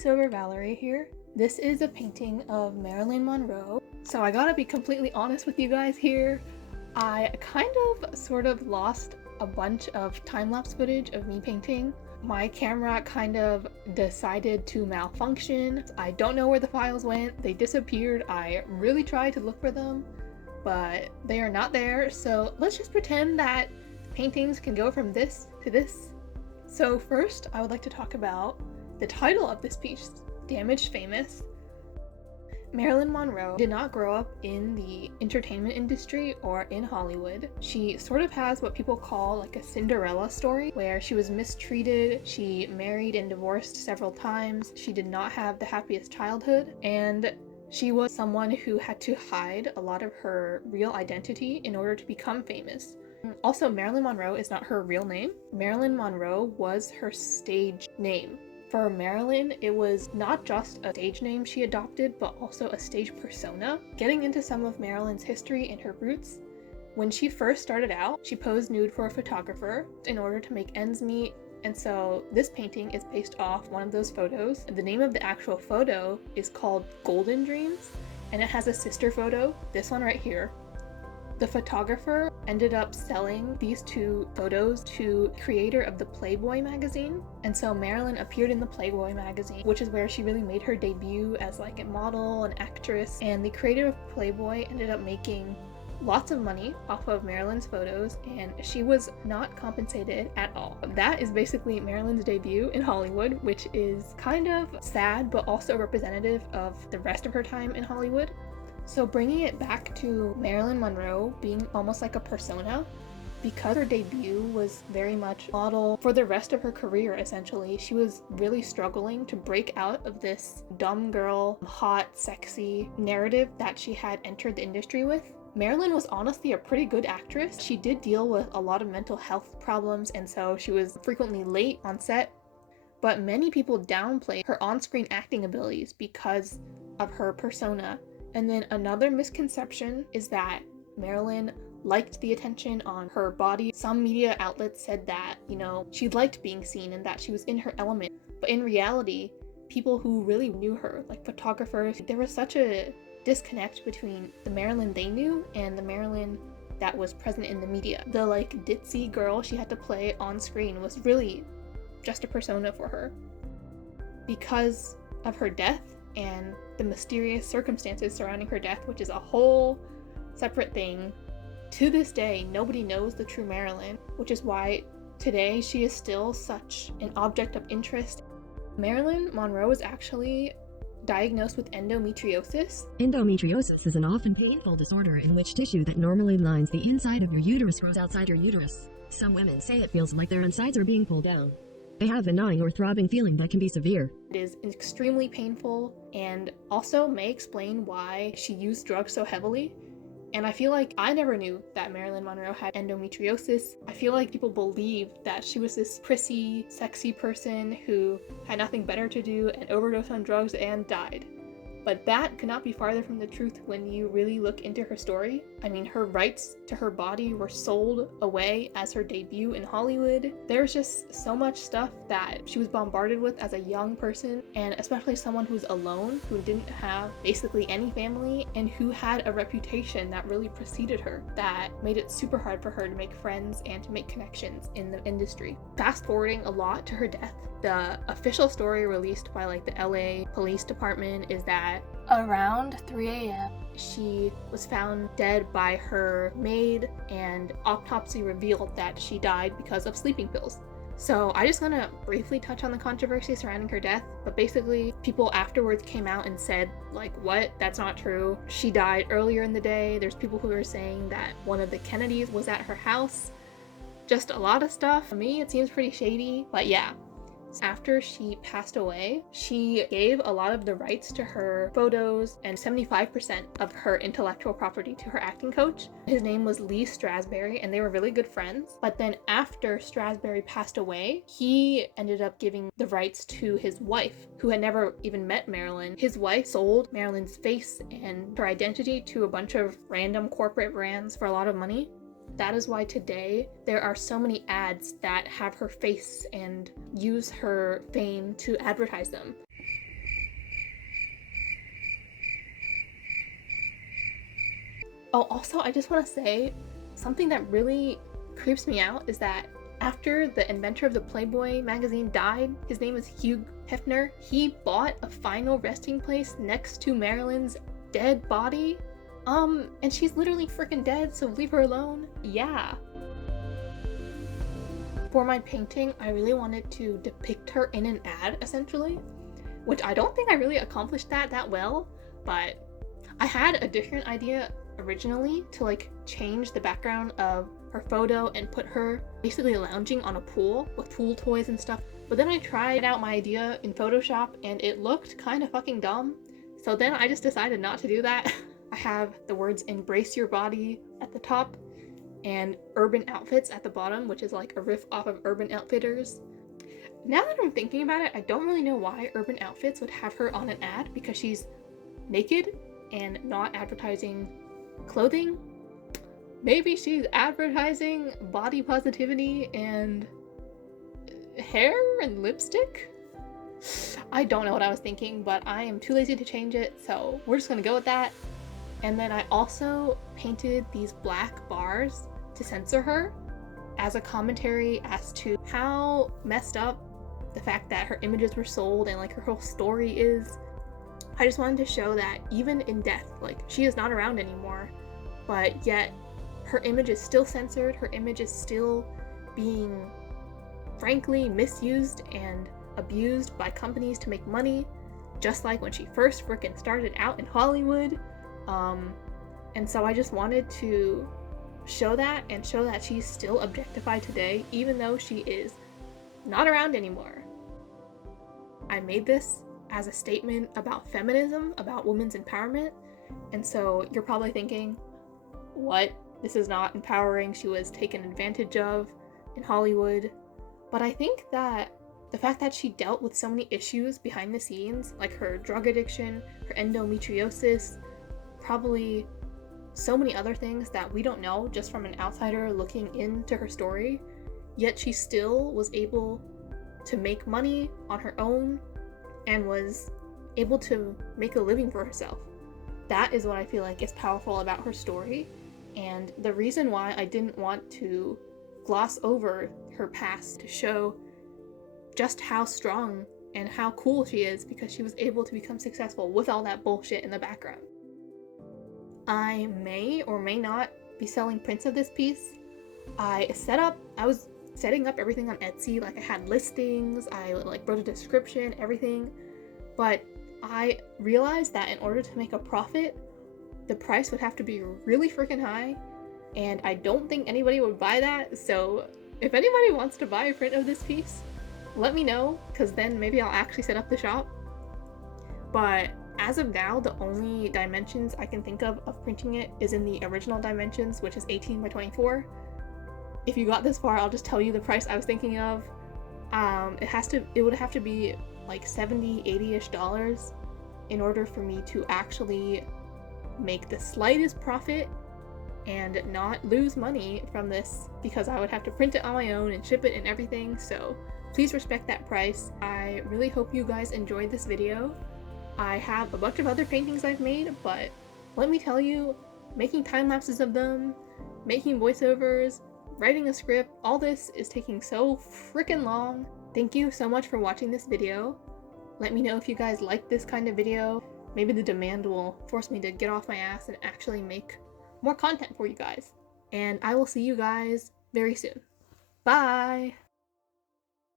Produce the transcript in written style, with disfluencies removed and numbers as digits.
voiceover Valerie here. This is a painting of Marilyn Monroe. So I gotta be completely honest with you guys here. I kind of sort of lost a bunch of time-lapse footage of me painting. My camera kind of decided to malfunction. I don't know where the files went. They disappeared. I really tried to look for them, but they are not there. So let's just pretend that paintings can go from this to this. So first, I would like to talk about the title of this piece, Damaged Famous. Marilyn Monroe did not grow up in the entertainment industry or in Hollywood. She sort of has what people call like a Cinderella story, where she was mistreated, she married and divorced several times, she did not have the happiest childhood, and she was someone who had to hide a lot of her real identity in order to become famous. Also, Marilyn Monroe is not her real name. Marilyn Monroe was her stage name. For Marilyn, it was not just a stage name she adopted, but also a stage persona. Getting into some of Marilyn's history and her roots, when she first started out, she posed nude for a photographer in order to make ends meet, and so this painting is based off one of those photos. The name of the actual photo is called Golden Dreams, and it has a sister photo, this one right here. The photographer ended up selling these two photos to the creator of the Playboy magazine, and so Marilyn appeared in the Playboy magazine, which is where she really made her debut as like a model, an actress, and the creator of Playboy ended up making lots of money off of Marilyn's photos, and she was not compensated at all. That is basically Marilyn's debut in Hollywood, which is kind of sad but also representative of the rest of her time in Hollywood. So bringing it back to Marilyn Monroe being almost like a persona, because her debut was very much model for the rest of her career essentially, she was really struggling to break out of this dumb girl, hot, sexy narrative that she had entered the industry with. Marilyn was honestly a pretty good actress. She did deal with a lot of mental health problems, and so she was frequently late on set, but many people downplay her on-screen acting abilities because of her persona. And then another misconception is that Marilyn liked the attention on her body. Some media outlets said that, she liked being seen and that she was in her element. But in reality, people who really knew her, like photographers, there was such a disconnect between the Marilyn they knew and the Marilyn that was present in the media. The ditzy girl she had to play on screen was really just a persona for her. Because of her death and the mysterious circumstances surrounding her death, which is a whole separate thing, to this day nobody knows the true Marilyn, which is why today she is still such an object of interest. Marilyn Monroe was actually diagnosed with endometriosis. Endometriosis is an often painful disorder in which tissue that normally lines the inside of your uterus grows outside your uterus. Some women say it feels like their insides are being pulled down. They have a gnawing or throbbing feeling that can be severe. It is extremely painful and also may explain why she used drugs so heavily. And I feel like I never knew that Marilyn Monroe had endometriosis. I feel like people believe that she was this prissy, sexy person who had nothing better to do and overdosed on drugs and died. But that could not be farther from the truth when you really look into her story. I mean, her rights to her body were sold away as her debut in Hollywood. There's just so much stuff that she was bombarded with as a young person, and especially someone who's alone, who didn't have basically any family, and who had a reputation that really preceded her, that made it super hard for her to make friends and to make connections in the industry. Fast forwarding a lot to her death, the official story released by the LA Police Department is that around 3 a.m. she was found dead by her maid, and autopsy revealed that she died because of sleeping pills. So I just want to briefly touch on the controversy surrounding her death, but basically people afterwards came out and said, what? That's not true. She died earlier in the day. There's people who are saying that one of the Kennedys was at her house. Just a lot of stuff. For me, it seems pretty shady, but yeah. After she passed away, she gave a lot of the rights to her photos and 75% of her intellectual property to her acting coach. His name was Lee Strasberg, and they were really good friends. But then after Strasberg passed away, he ended up giving the rights to his wife, who had never even met Marilyn. His wife sold Marilyn's face and her identity to a bunch of random corporate brands for a lot of money. That is why today there are so many ads that have her face and use her fame to advertise them. Oh, also, I just want to say something that really creeps me out is that after the inventor of the Playboy magazine died, his name is Hugh Hefner, he bought a final resting place next to Marilyn's dead body. And she's literally freaking dead, so leave her alone. Yeah. For my painting, I really wanted to depict her in an ad, essentially, which I don't think I really accomplished that well, but I had a different idea originally to like change the background of her photo and put her basically lounging on a pool with pool toys and stuff. But then I tried out my idea in Photoshop and it looked kind of fucking dumb. So then I just decided not to do that. I have the words "embrace your body" at the top and "urban outfits" at the bottom, which is like a riff off of Urban Outfitters. Now that I'm thinking about it, I don't really know why Urban Outfits would have her on an ad, because she's naked and not advertising clothing. Maybe she's advertising body positivity and hair and lipstick? I don't know what I was thinking, but I am too lazy to change it, so we're just gonna go with that. And then I also painted these black bars to censor her as a commentary as to how messed up the fact that her images were sold and like her whole story is. I just wanted to show that even in death, like, she is not around anymore, but yet her image is still censored, her image is still being frankly misused and abused by companies to make money, just like when she first frickin' started out in Hollywood. And so I just wanted to show that and show that she's still objectified today, even though she is not around anymore. I made this as a statement about feminism, about women's empowerment, and so you're probably thinking, what? This is not empowering, she was taken advantage of in Hollywood. But I think that the fact that she dealt with so many issues behind the scenes, like her drug addiction, her endometriosis, probably so many other things that we don't know just from an outsider looking into her story, yet she still was able to make money on her own and was able to make a living for herself. That is what I feel like is powerful about her story, and the reason why I didn't want to gloss over her past to show just how strong and how cool she is, because she was able to become successful with all that bullshit in the background. I may or may not be selling prints of this piece. I was setting up everything on Etsy, like I had listings, I like wrote a description, everything, but I realized that in order to make a profit, the price would have to be really freaking high, and I don't think anybody would buy that. So if anybody wants to buy a print of this piece, let me know, because then maybe I'll actually set up the shop. But as of now, the only dimensions I can think of printing it is in the original dimensions, which is 18 by 24. If you got this far, I'll just tell you the price I was thinking of. It would have to be like $70, $80-ish in order for me to actually make the slightest profit and not lose money from this, because I would have to print it on my own and ship it and everything. So please respect that price. I really hope you guys enjoyed this video. I have a bunch of other paintings I've made, but let me tell you, making time lapses of them, making voiceovers, writing a script, all this is taking so freaking long. Thank you so much for watching this video. Let me know if you guys like this kind of video. Maybe the demand will force me to get off my ass and actually make more content for you guys. And I will see you guys very soon. Bye!